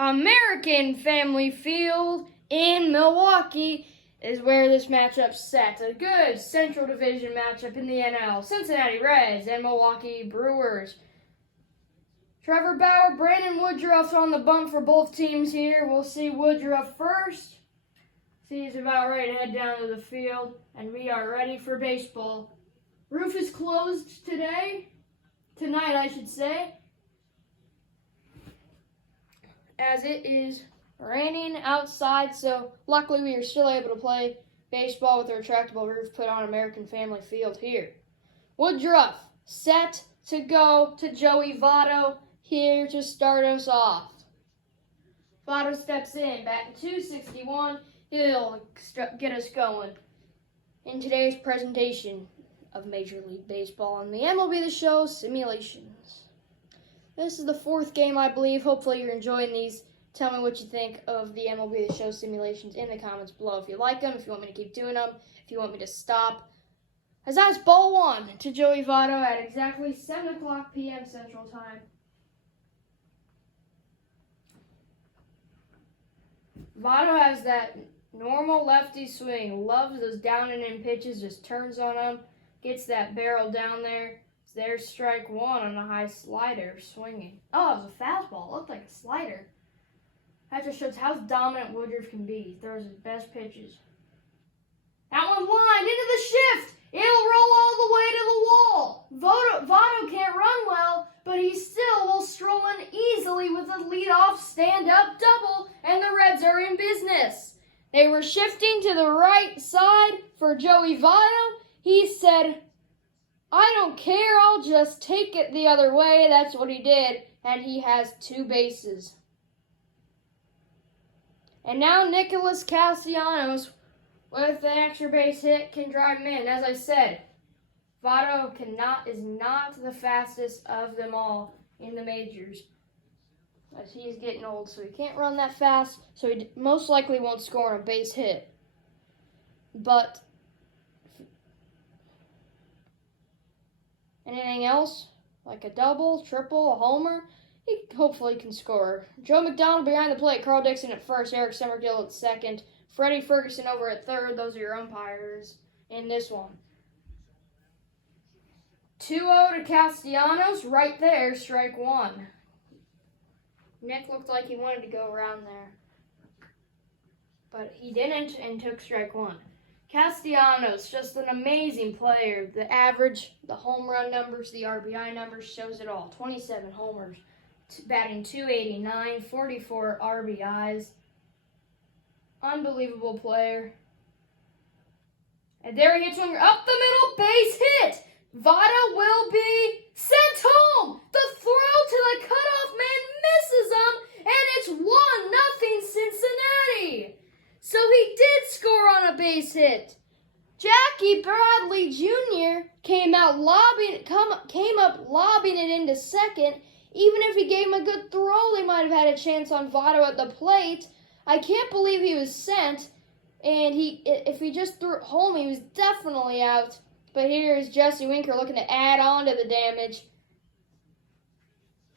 American Family Field in Milwaukee is where this matchup's set. A good Central Division matchup in the NL. Cincinnati Reds and Milwaukee Brewers. Trevor Bauer, Brandon Woodruff on the bump for both teams here. We'll see Woodruff first. He's about ready to head down to the field, and we are ready for baseball. Roof is closed tonight, I should say, as it is raining outside, so luckily we are still able to play baseball with a retractable roof put on American Family Field here. Woodruff set to go to Joey Votto here to start us off. Votto steps in, batting .261. He'll get us going in today's presentation of Major League Baseball on the MLB The Show Simulations. This is the fourth game, I believe. Hopefully you're enjoying these. Tell me what you think of the MLB The Show Simulations in the comments below. If you like them, if you want me to keep doing them, if you want me to stop. As that's ball one to Joey Votto at exactly 7 o'clock p.m. Central Time. Votto has that normal lefty swing. Loves those down and in pitches. Just turns on them. Gets that barrel down there. There's strike one on a high slider swinging. Oh, it was a fastball. It looked like a slider. That just shows how dominant Woodruff can be. He throws his best pitches. That one's lined into the shift. It'll roll all the way to the wall. Votto can't run well, but he still will stroll in easily with a leadoff stand-up double, and the Reds are in business. They were shifting to the right side for Joey Votto. He said, "I don't care, I'll just take it the other way." That's what he did, and he has 2 bases. And now Nicholas Castellanos, with an extra base hit, can drive him in. As I said, Votto is not the fastest of them all in the majors, as he is getting old, so he can't run that fast, so he most likely won't score on a base hit. But anything else, like a double, triple, a homer, he hopefully can score. Joe McDonald behind the plate, Carl Dixon at first, Eric Summergill at second, Freddie Ferguson over at third. Those are your umpires in this one. 2-0 to Castellanos, right there, strike one. Nick looked like he wanted to go around there, but he didn't and took strike one. Castellanos, just an amazing player. The average, the home run numbers, the RBI numbers shows it all. 27 homers, batting .289, 44 RBIs. Unbelievable player. And there he hits one up the middle, base hit. Votto will be sent home. The throw to the cutoff man misses him, and it's 1-0 Cincinnati. So he did score on a base hit. Jackie Bradley Jr. came up lobbing it into second. Even if he gave him a good throw, they might have had a chance on Votto at the plate. I can't believe he was sent, and if he just threw it home, he was definitely out. But here is Jesse Winker looking to add on to the damage,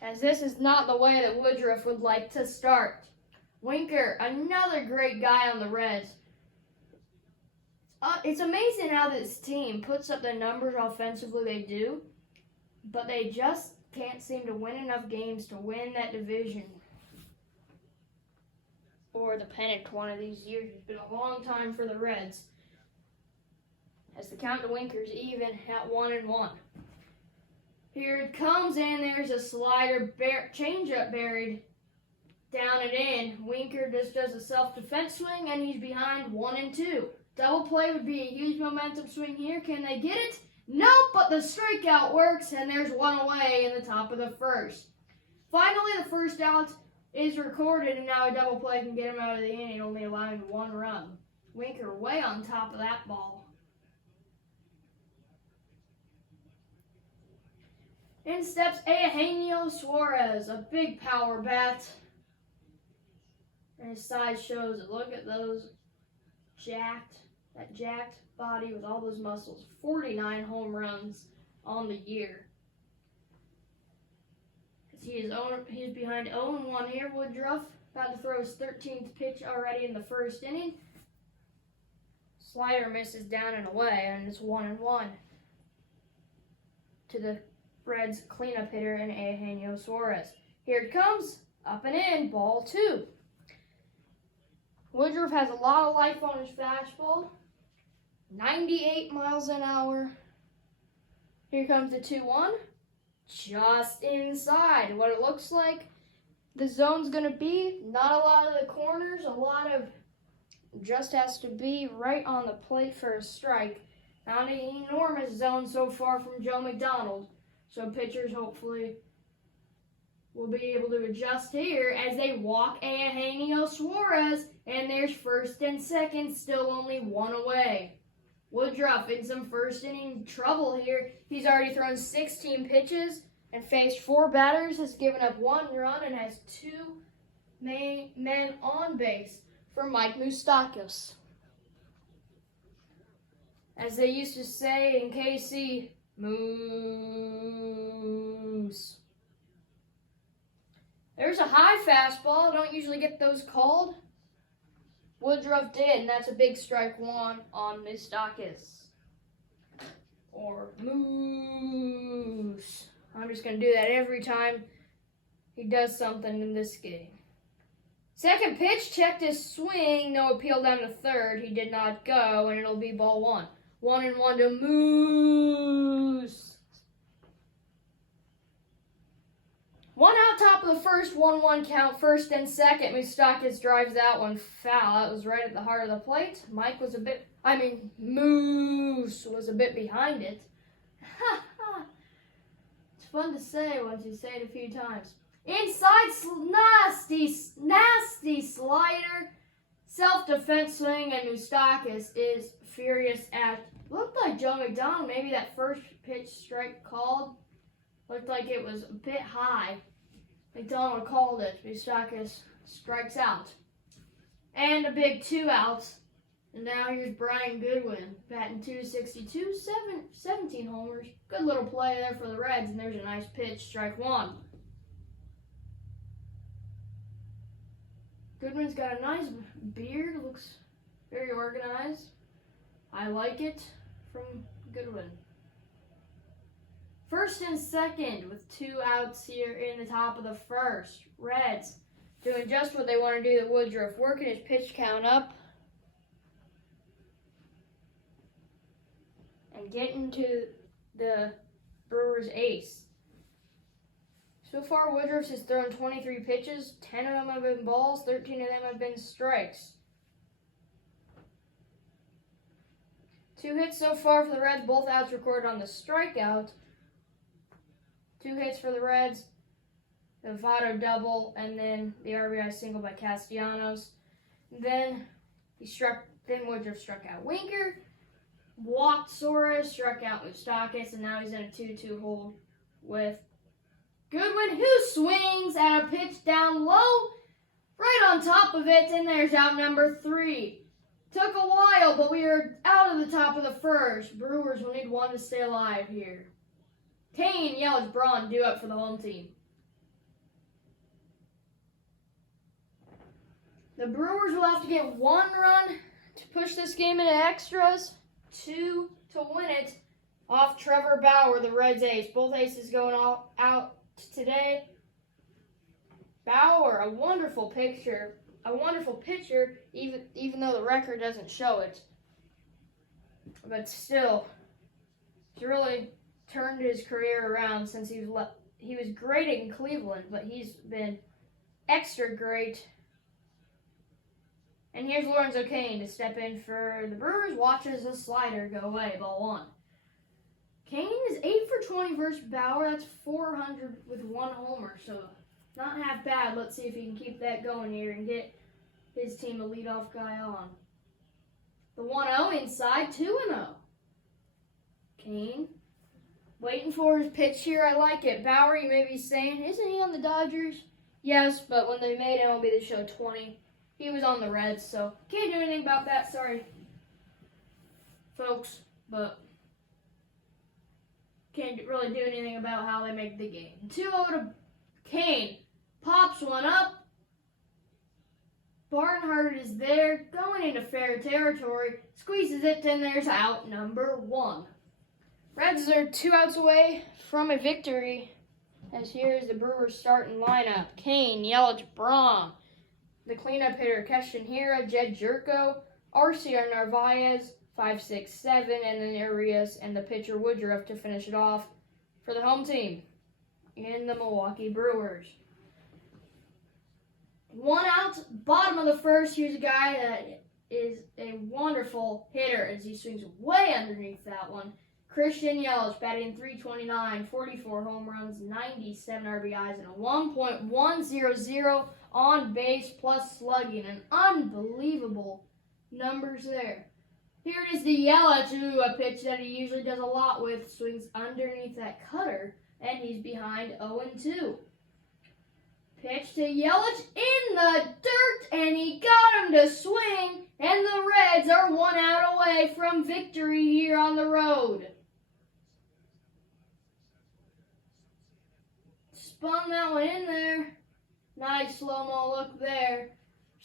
as this is not the way that Woodruff would like to start. Winker, another great guy on the Reds. It's amazing how this team puts up the numbers offensively they do, but they just can't seem to win enough games to win that division or the pennant one of these years. It's been a long time for the Reds, as the count to Winker's even at 1-1. Here it comes, and there's a slider, changeup buried down and in. Winker just does a self-defense swing, and he's behind 1-2. Double play would be a huge momentum swing here. Can they get it? Nope, but the strikeout works, and there's one away in the top of the first. Finally, the first out is recorded, and now a double play can get him out of the inning, only allowing 1 run. Winker way on top of that ball. In steps Eugenio Suarez, a big power bat. And his size shows it. Look at that jacked body with all those muscles. 49 home runs on the year. He's behind 0-1 here. Woodruff about to throw his 13th pitch already in the first inning. Slider misses down and away, and it's 1-1 to the Reds' cleanup hitter and Eugenio Suarez. Here it comes, up and in, ball 2. Woodruff has a lot of life on his fastball, 98 miles an hour. Here comes the 2-1, just inside what it looks like the zone's going to be. Not a lot of the corners, a lot of just has to be right on the plate for a strike. Not an enormous zone so far from Joe McDonald. So pitchers hopefully will be able to adjust here as they walk Eugenio Suarez. And there's first and second, still only 1 away. Woodruff in some first inning trouble here. He's already thrown 16 pitches and faced 4 batters, has given up 1 run, and has 2 men on base for Mike Moustakas. As they used to say in KC, Moose. There's a high fastball. Don't usually get those called. Woodruff did, and that's a big strike 1 on Moustakas. Or Moose. I'm just going to do that every time he does something in this game. Second pitch, checked his swing. No appeal down to third. He did not go, and it'll be ball 1. 1-1 to Moose. 1 out, top of the first, 1-1 count, first and second. Moustakas drives that one foul. That was right at the heart of the plate. Moose was a bit behind it. It's fun to say once you say it a few times. Inside, nasty slider. Self-defense swing, and Moustakas is furious at, looked like Joe McDonald. Maybe that first pitch strike called looked like it was a bit high. McDonald called it. Moustakas strikes out. And a big 2 outs. And now here's Brian Goodwin, batting .262, 17 homers. Good little play there for the Reds, and there's a nice pitch, strike 1. Goodwin's got a nice beard, looks very organized. I like it from Goodwin. First and second with 2 outs here in the top of the first. Reds doing just what they want to do to Woodruff, working his pitch count up and getting to the Brewers' ace. So far, Woodruff has thrown 23 pitches. 10 of them have been balls. 13 of them have been strikes. 2 hits so far for the Reds. Both outs recorded on the strikeout. 2 hits for the Reds. The Votto double, and then the RBI single by Castellanos. Then Woodruff struck out Winker. Walked Suarez, struck out Moustakas, and now he's in a 2-2 hold with Goodwin, who swings at a pitch down low, right on top of it, and there's out number 3. Took a while, but we are out of the top of the first. Brewers will need 1 to stay alive here. Kane yells Braun due up for the home team. The Brewers will have to get 1 run to push this game into extras, 2 to win it, off Trevor Bauer, the Reds ace. Both aces going all out today. Bauer, a wonderful pitcher, even though the record doesn't show it. But still, he's really turned his career around since he was great in Cleveland, but he's been extra great. And here's Lorenzo Cain to step in for the Brewers. Watches a slider go away, ball 1. Cain is 8 for 20 versus Bauer. That's 400 with 1 homer, so not half bad. Let's see if he can keep that going here and get his team a leadoff guy on. The 1-0 inside, 2-0. Cain waiting for his pitch here. I like it. Bauer, you may be saying, isn't he on the Dodgers? Yes, but when they made MLB The Show 20, he was on the Reds, so can't do anything about that. Sorry, folks, but can't really do anything about how they make the game. 2-0 to Kane pops one up. Barnhart is there, going into fair territory, squeezes it, and there's out number 1. Reds are 2 outs away from a victory, as here is the Brewers starting lineup. Kane, Yelich, Braun. The cleanup hitter, Keston Hiura, Jed Jerko, Arcia Narvaez, 5, 6, 7, and then Arias and the pitcher Woodruff to finish it off for the home team in the Milwaukee Brewers. 1 out, bottom of the first. Here's a guy that is a wonderful hitter as he swings way underneath that one. Christian Yelich batting .329, 44 home runs, 97 RBIs, and a 1.100 on base plus slugging. An unbelievable numbers there. Here it is to Yelich, a pitch that he usually does a lot with, swings underneath that cutter, and he's behind 0-2. Pitch to Yelich in the dirt, and he got him to swing, and the Reds are 1 out away from victory here on the road. Spun that one in there. Nice slow-mo look there.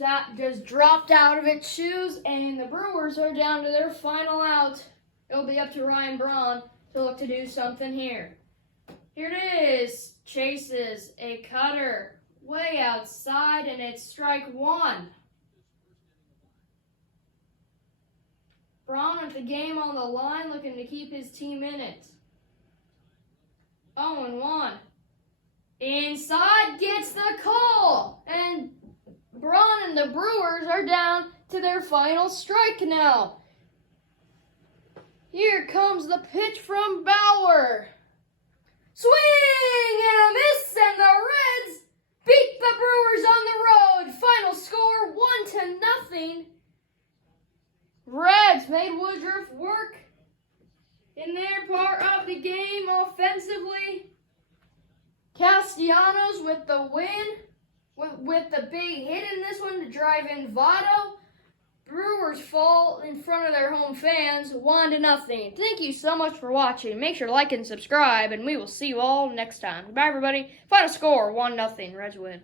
That just dropped out of its shoes, and the Brewers are down to their final out. It'll be up to Ryan Braun to look to do something here. Here it is. Chases a cutter way outside, and it's strike 1. Braun with the game on the line, looking to keep his team in it. 0-1. Inside gets the call, and Braun and the Brewers are down to their final strike now. Here comes the pitch from Bauer. Swing and a miss, and the Reds beat the Brewers on the road. Final score 1-0. Reds made Woodruff work in their part of the game offensively. Castellanos with the win, with the big hit in this one to drive in Votto. Brewers fall in front of their home fans 1-0. Thank you so much for watching. Make sure to like and subscribe, and we will see you all next time. Goodbye, everybody. Final score 1-0. Reds win.